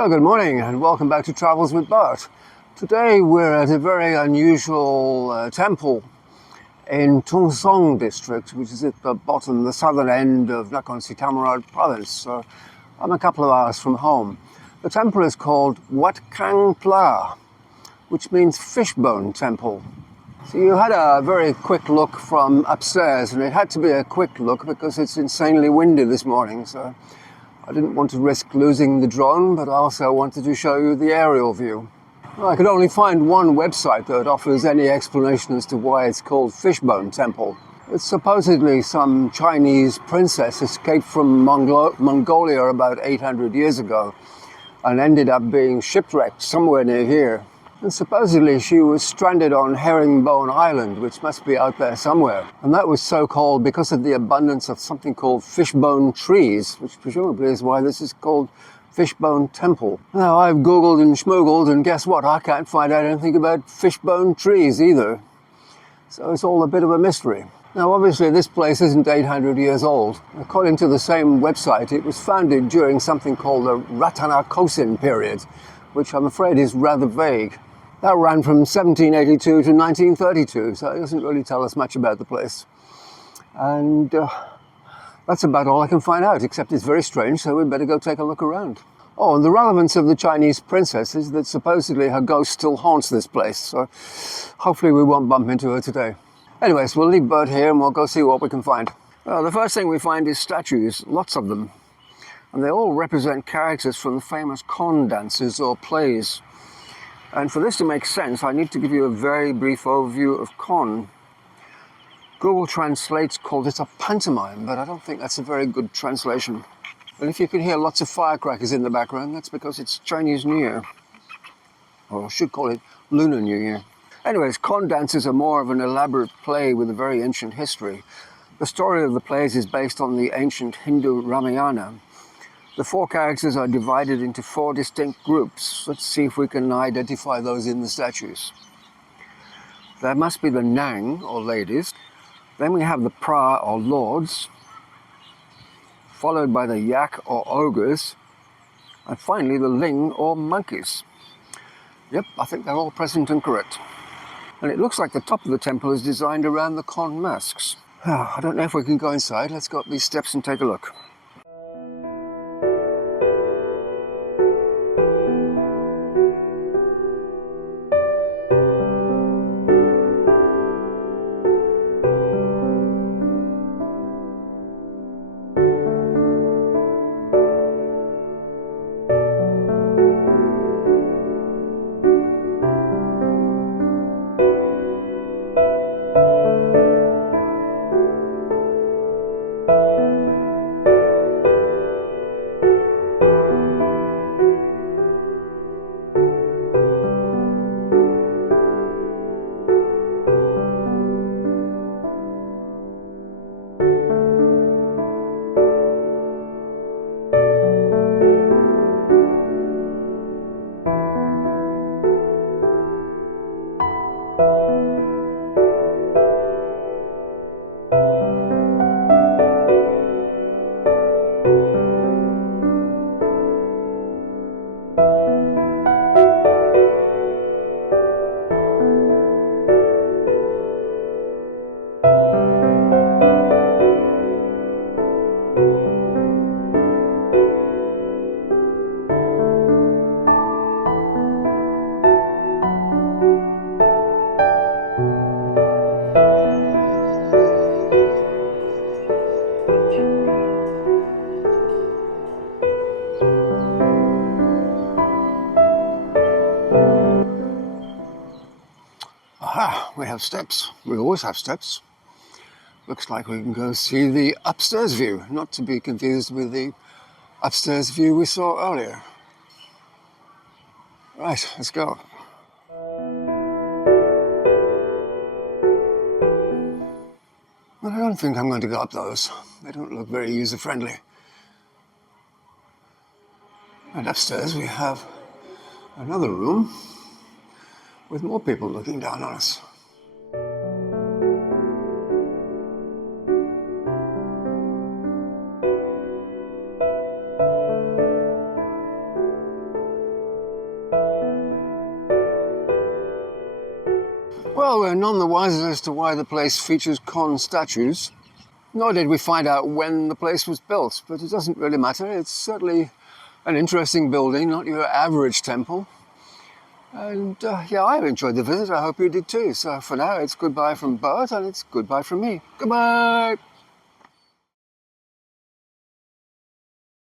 Well, good morning and welcome back to Travels with Bert. Today we're at a very unusual temple in Thung Song District, which is at the bottom, the southern end of Nakhon Si Thammarat Province. So I'm a couple of hours from home. The temple is called Wat Kang Pla, which means fishbone temple. So you had a very quick look from upstairs, and it had to be a quick look because it's insanely windy this morning. So I didn't want to risk losing the drone, but I also wanted to show you the aerial view. Well, I could only find one website that offers any explanation as to why it's called Fishbone Temple. It's supposedly some Chinese princess escaped from Mongolia about 800 years ago and ended up being shipwrecked somewhere near here. And supposedly she was stranded on Herringbone Island, which must be out there somewhere. And that was so called because of the abundance of something called fishbone trees, which presumably is why this is called Fishbone Temple. Now, I've Googled and schmoogled, and guess what? I can't find out anything about fishbone trees either. So it's all a bit of a mystery. Now, obviously, this place isn't 800 years old. According to the same website, it was founded during something called the Ratanakosin period, which I'm afraid is rather vague. That ran from 1782 to 1932, so it doesn't really tell us much about the place. And that's about all I can find out, except it's very strange, so we'd better go take a look around. Oh, and the relevance of the Chinese princess is that supposedly her ghost still haunts this place, so hopefully we won't bump into her today. Anyways, we'll leave Bert here and we'll go see what we can find. Well, the first thing we find is statues, lots of them. And they all represent characters from the famous Khon dances or plays. And for this to make sense, I need to give you a very brief overview of Khon. Google Translate's called it a pantomime, but I don't think that's a very good translation. And if you can hear lots of firecrackers in the background, that's because it's Chinese New Year. Or I should call it Lunar New Year. Anyways, Khon dances are more of an elaborate play with a very ancient history. The story of the plays is based on the ancient Hindu Ramayana. The four characters are divided into four distinct groups. Let's see if we can identify those in the statues. There must be the Nang, or ladies. Then we have the Pra, or lords. Followed by the Yak, or ogres. And finally the Ling, or monkeys. Yep, I think they're all present and correct. And it looks like the top of the temple is designed around the Khon masks. I don't know if we can go inside. Let's go up these steps and take a look. Aha, we have steps. We always have steps. Looks like we can go see the upstairs view, not to be confused with the upstairs view we saw earlier. Right, let's go. But I don't think I'm going to go up those. They don't look very user-friendly. And upstairs we have another room with more people looking down on us. Well, we're none the wiser as to why the place features Khon statues. Nor did we find out when the place was built, but it doesn't really matter. It's certainly an interesting building, not your average temple. And yeah, I've enjoyed the visit. I hope you did too. So for now, it's goodbye from Bert and it's goodbye from me. Goodbye!